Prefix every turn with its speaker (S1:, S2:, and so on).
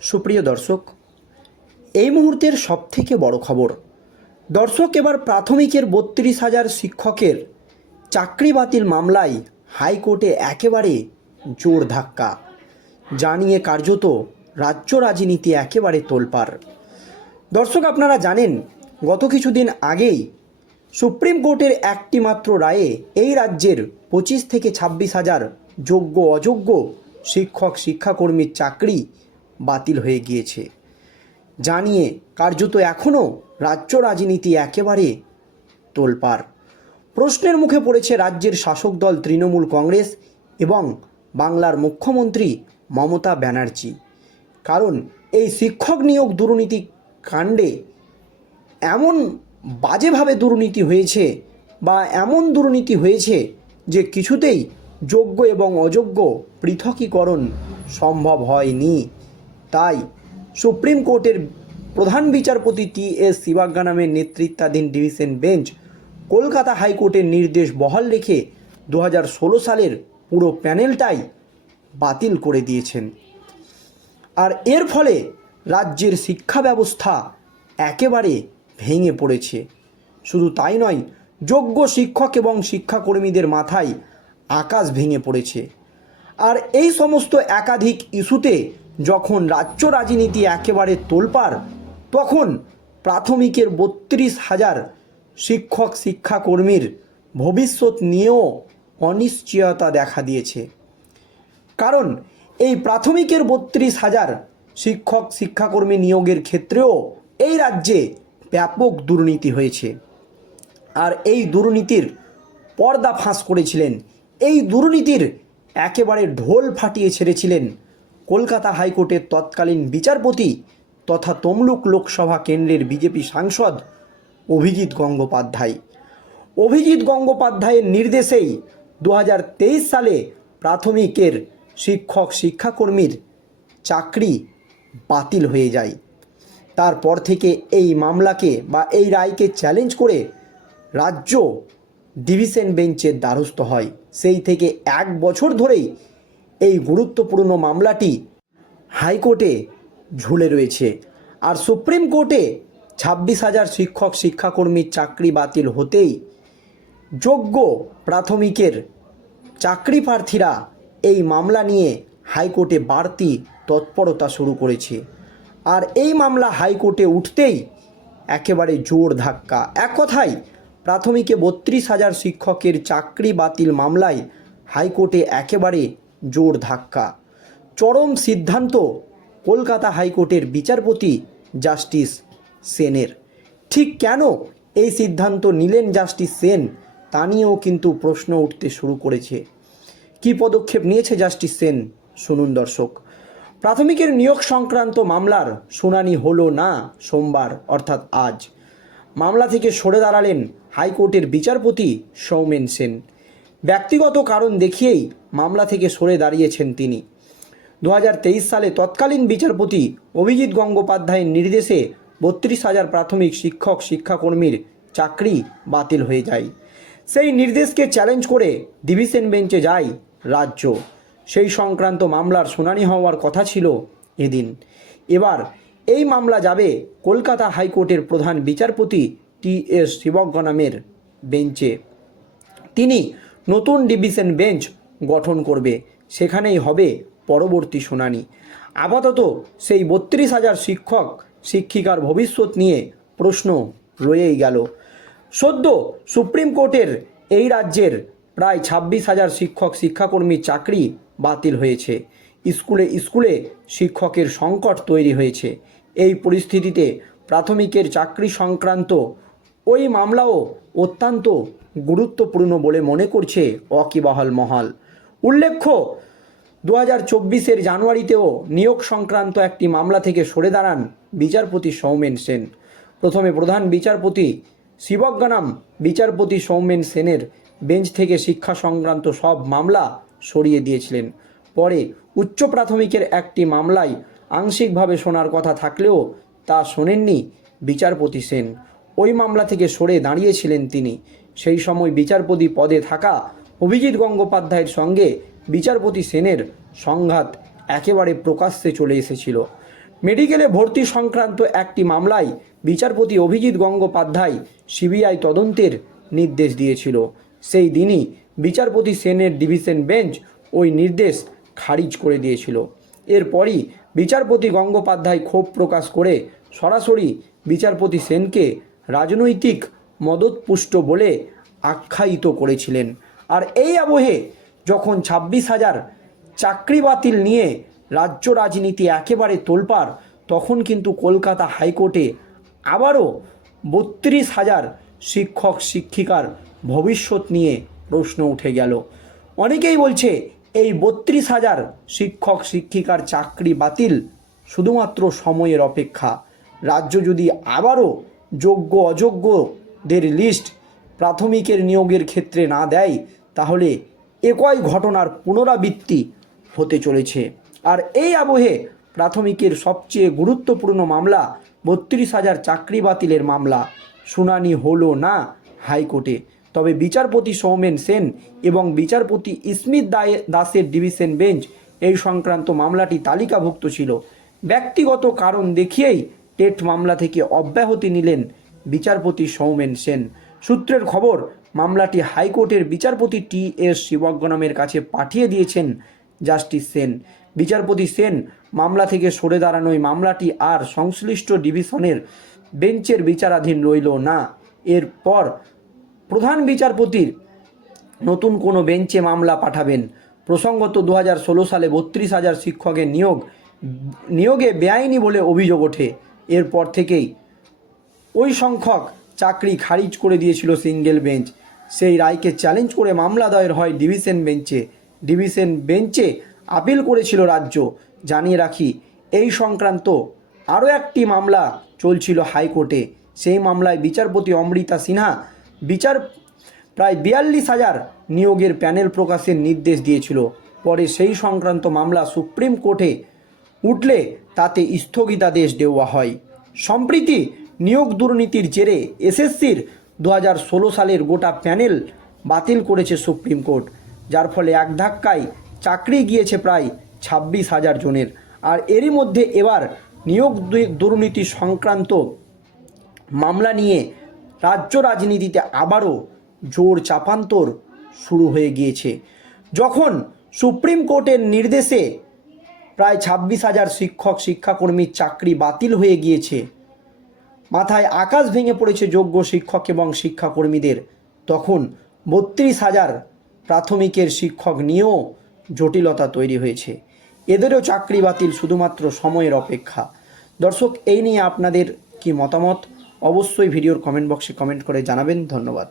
S1: সুপ্রিয় দর্শক, এই মুহূর্তের সবথেকে বড় খবর, দর্শক এবার প্রাথমিকের বত্রিশ হাজার শিক্ষকের চাকরি বাতিল মামলায় হাইকোর্টে একেবারে জোর ধাক্কা, জানিয়ে কার্যত রাজ্য রাজনীতি একেবারে তোলপাড়। দর্শক, আপনারা জানেন, গত কিছুদিন আগেই সুপ্রিম কোর্টের একটি মাত্র রায়ে এই রাজ্যের পঁচিশ থেকে ছাব্বিশ হাজার যোগ্য অযোগ্য শিক্ষক শিক্ষাকর্মীর চাকরি বাতিল হয়ে গিয়েছে। জানিয়ে কার্যত এখনও রাজ্য রাজনীতি একেবারে তোলপাড়। প্রশ্নের মুখে পড়েছে রাজ্যের শাসক দল তৃণমূল কংগ্রেস এবং বাংলার মুখ্যমন্ত্রী মমতা ব্যানার্জি। কারণ এই শিক্ষক নিয়োগ দুর্নীতি কাণ্ডে এমন বাজেভাবে দুর্নীতি হয়েছে বা এমন দুর্নীতি হয়েছে যে কিছুতেই যোগ্য এবং অযোগ্য পৃথকীকরণ সম্ভব হয়নি। তাই সুপ্রিম কোর্টের প্রধান বিচারপতি টি এস শিবাজ্ঞা নামের নেতৃত্বাধীন ডিভিশন বেঞ্চ কলকাতা হাইকোর্টের নির্দেশ বহাল রেখে দু ষোলো সালের পুরো প্যানেলটাই বাতিল করে দিয়েছেন। আর এর ফলে রাজ্যের শিক্ষা ব্যবস্থা একেবারে ভেঙে পড়েছে। শুধু তাই নয়, যোগ্য শিক্ষক এবং শিক্ষাকর্মীদের মাথায় আকাশ ভেঙে পড়েছে। আর এই সমস্ত একাধিক ইস্যুতে যখন রাজ্য রাজনীতি একেবারে তোলপাড়, তখন প্রাথমিকের বত্রিশ হাজার শিক্ষক শিক্ষাকর্মীর ভবিষ্যৎ নিয়েও অনিশ্চয়তা দেখা দিয়েছে। কারণ এই প্রাথমিকের বত্রিশ হাজার শিক্ষক শিক্ষাকর্মী নিয়োগের ক্ষেত্রেও এই রাজ্যে ব্যাপক দুর্নীতি হয়েছে। আর এই দুর্নীতির পর্দা ফাঁস করেছিলেন। এই দুর্নীতির একেবারে ঢোল ফাটিয়ে ছেড়েছিলেন কলকাতা হাইকোর্টের তৎকালীন বিচারপতি তথা তমলুক লোকসভা কেন্দ্রের বিজেপি সাংসদ অভিজিৎ গঙ্গোপাধ্যায়। অভিজিৎ গঙ্গোপাধ্যায়ের নির্দেশেই দু হাজার তেইশ সালে প্রাথমিকের শিক্ষক শিক্ষাকর্মীর চাকরি বাতিল হয়ে যায়। তারপর থেকে এই মামলাকে বা এই রায়কে চ্যালেঞ্জ করে রাজ্য ডিভিশন বেঞ্চের দ্বারস্থ হয়। সেই থেকে এক বছর ধরেই এই গুরুত্বপূর্ণ মামলাটি হাইকোর্টে ঝুলে রয়েছে। আর সুপ্রিম কোর্টে ছাব্বিশ হাজার শিক্ষক শিক্ষাকর্মীর চাকরি বাতিল হতেই যোগ্য প্রাথমিকের চাকরি প্রার্থীরা এই মামলা নিয়ে হাইকোর্টে বাড়তি তৎপরতা শুরু করেছে। আর এই মামলা হাইকোর্টে উঠতেই একেবারে জোর ধাক্কা। এক কথায়, প্রাথমিকে বত্রিশ হাজার শিক্ষকের চাকরি বাতিল মামলায় হাইকোর্টে একেবারে জোর ধাক্কা। চরম সিদ্ধান্ত কলকাতা হাইকোর্টের বিচারপতি জাস্টিস সেনের। ঠিক কেন এই সিদ্ধান্ত নিলেন জাস্টিস সেন, তা নিয়েও কিন্তু প্রশ্ন উঠতে শুরু করেছে। কী পদক্ষেপ নিয়েছে জাস্টিস সেন, শুনুন দর্শক। প্রাথমিকের নিয়োগ সংক্রান্ত মামলার শুনানি হলো না সোমবার, অর্থাৎ আজ। মামলা থেকে সরে দাঁড়ালেন হাইকোর্টের বিচারপতি সৌমেন সেন। ব্যক্তিগত কারণ দেখিয়েই মামলা থেকে সরে দাঁড়িয়েছেন তিনি। দু হাজার তেইশ সালে তৎকালীন বিচারপতি অভিজিৎ গঙ্গোপাধ্যায়ের নির্দেশে বত্রিশ হাজার প্রাথমিক শিক্ষক, শিক্ষাকর্মীর চাকরি বাতিল হয়ে যায়। সেই নির্দেশকে চ্যালেঞ্জ করে ডিভিশন বেঞ্চে যায় রাজ্য। সেই সংক্রান্ত মামলার শুনানি হওয়ার কথা ছিল এদিন। এবার এই মামলা যাবে কলকাতা হাইকোর্টের প্রধান বিচারপতি টি এস শিবজ্ঞ নামের বেঞ্চে। তিনি নতুন ডিভিশন বেঞ্চ গঠন করবে। সেখানেই হবে পরবর্তী শুনানি। আপাতত সেই বত্রিশ হাজার শিক্ষক, শিক্ষিকার ভবিষ্যৎ নিয়ে প্রশ্ন রয়েই গেল। সদ্য সুপ্রিম কোর্টের এই রাজ্যের প্রায় ছাব্বিশ হাজার শিক্ষক, শিক্ষাকর্মীর চাকরি বাতিল হয়েছে। স্কুলে স্কুলে শিক্ষকের সংকট তৈরি হয়েছে। এই পরিস্থিতিতে প্রাথমিকের চাকরি সংক্রান্ত ওই মামলাও অত্যন্ত গুরুত্বপূর্ণ বলে মনে করছে ওয়াকিবহাল মহল। উল্লেখ্য দু হাজার চব্বিশের জানুয়ারিতেও নিয়োগ সংক্রান্ত একটি মামলা থেকে সরে দাঁড়ান বিচারপতি সৌমেন সেন। প্রথমে প্রধান বিচারপতি শিবজ্ঞানাম বিচারপতি সৌমেন সেনের বেঞ্চ থেকে শিক্ষা সংক্রান্ত সব মামলা সরিয়ে দিয়েছিলেন। পরে উচ্চ প্রাথমিকের একটি মামলায় আংশিকভাবে শোনার কথা থাকলেও তা শোনেননি বিচারপতি সেন। ওই মামলা থেকে সরে দাঁড়িয়েছিলেন তিনি। সেই সময় বিচারপতি পদে থাকা অভিজিৎ গঙ্গোপাধ্যায়ের সঙ্গে বিচারপতি সেনের সংঘাত একেবারে প্রকাশ্যে চলে এসেছিল। মেডিকেলে ভর্তি সংক্রান্ত একটি মামলায় বিচারপতি অভিজিৎ গঙ্গোপাধ্যায় সিবিআই তদন্তের নির্দেশ দিয়েছিল। সেই দিনই বিচারপতি সেনের ডিভিশন বেঞ্চ ওই নির্দেশ খারিজ করে দিয়েছিল। এরপরই বিচারপতি গঙ্গোপাধ্যায় ক্ষোভ প্রকাশ করে সরাসরি বিচারপতি সেনকে রাজনৈতিক মদতপুষ্ট বলে আখ্যায়িত করেছিলেন। আর এই আবহে যখন ছাব্বিশ হাজার চাকরি বাতিল নিয়ে রাজ্য রাজনীতি একেবারে তোলপাড়, তখন কিন্তু কলকাতা হাইকোর্টে আবারও বত্রিশ হাজার শিক্ষক শিক্ষিকার ভবিষ্যৎ নিয়ে প্রশ্ন উঠে গেল। অনেকেই বলছে, এই বত্রিশ হাজার শিক্ষক শিক্ষিকার চাকরি বাতিল শুধুমাত্র সময়ের অপেক্ষা। রাজ্য যদি আবারও যোগ্য অযোগ্যদের লিস্ট প্রাথমিকের নিয়োগের ক্ষেত্রে না দেয়, তাহলে একই ঘটনার পুনরাবৃত্তি হতে চলেছে। আর এই আবহে প্রাথমিকের সবচেয়ে গুরুত্বপূর্ণ মামলা বত্রিশ হাজার চাকরি বাতিলের মামলা। শুনানি হলো না হাইকোর্টে। তবে বিচারপতি সৌমেন সেন এবং বিচারপতি স্মিত দায়ে দাসের ডিভিশন বেঞ্চ এই সংক্রান্ত মামলাটি তালিকাভুক্ত ছিল। ব্যক্তিগত কারণ দেখিয়েই টেট মামলা থেকে অব্যাহতি নিলেন বিচারপতি সৌমেন সেন। সূত্রের খবর, মামলাটি হাইকোর্টের বিচারপতি টি এস শিবজ্ঞনামের কাছে পাঠিয়ে দিয়েছেন জাস্টিস সেন। বিচারপতি সেন, মামলা থেকে সরে দাঁড়ানোয় মামলাটি আর সংশ্লিষ্ট ডিভিশনের বেঞ্চের বিচারাধীন রইল না। এরপর প্রধান বিচারপতির নতুন কোনো বেঞ্চে মামলা পাঠাবেন। প্রসঙ্গত দু হাজার ষোলো সালে বত্রিশ হাজার শিক্ষকের নিয়োগ, নিয়োগে বেআইনি বলে অভিযোগ ওঠে। এরপর থেকেই ওই সংখ্যক চাকরি খারিজ করে দিয়েছিল সিঙ্গেল বেঞ্চ। সেই রায়কে চ্যালেঞ্জ করে মামলা দায়ের হয় ডিভিশন বেঞ্চে। ডিভিশন বেঞ্চে আপিল করেছিল রাজ্য। জানিয়ে রাখি, এই সংক্রান্ত আরও একটি মামলা চলছিল হাইকোর্টে। সেই মামলায় বিচারপতি অমৃতা সিনহা বিচার প্রায় বিয়াল্লিশ হাজার নিয়োগের প্যানেল প্রকাশের নির্দেশ দিয়েছিল। পরে সেই সংক্রান্ত মামলা সুপ্রিম কোর্টে উঠলে তাতে স্থগিতাদেশ দেওয়া হয়। সম্প্রীতি নিয়োগ দুর্নীতির জেরে এসএসসির দু হাজার ষোলো সালের গোটা প্যানেল বাতিল করেছে সুপ্রিম কোর্ট, যার ফলে এক ধাক্কায় চাকরি গিয়েছে প্রায় ছাব্বিশ হাজার জনের। আর এরই মধ্যে এবার নিয়োগ দুর্নীতি সংক্রান্ত মামলা নিয়ে রাজ্য রাজনীতিতে আবারও জোর চাপান্তর শুরু হয়ে গিয়েছে। যখন সুপ্রিম কোর্টের নির্দেশে প্রায় ছাব্বিশ হাজার শিক্ষক শিক্ষাকর্মীর চাকরি বাতিল হয়ে গিয়েছে মাথায় আকাশ ভেঙে পড়েছে যোগ্য শিক্ষক এবং শিক্ষাকর্মীদের। তখন বত্রিশ হাজার প্রাথমিকের শিক্ষক নিয়েও জটিলতা তৈরি হয়েছে। এদেরও চাকরি বাতিল শুধুমাত্র সময়ের অপেক্ষা। দর্শক, এই নিয়ে আপনাদের কি মতামত? অবশ্যই ভিডিওর কমেন্ট বক্সে কমেন্ট করে জানাবেন। ধন্যবাদ।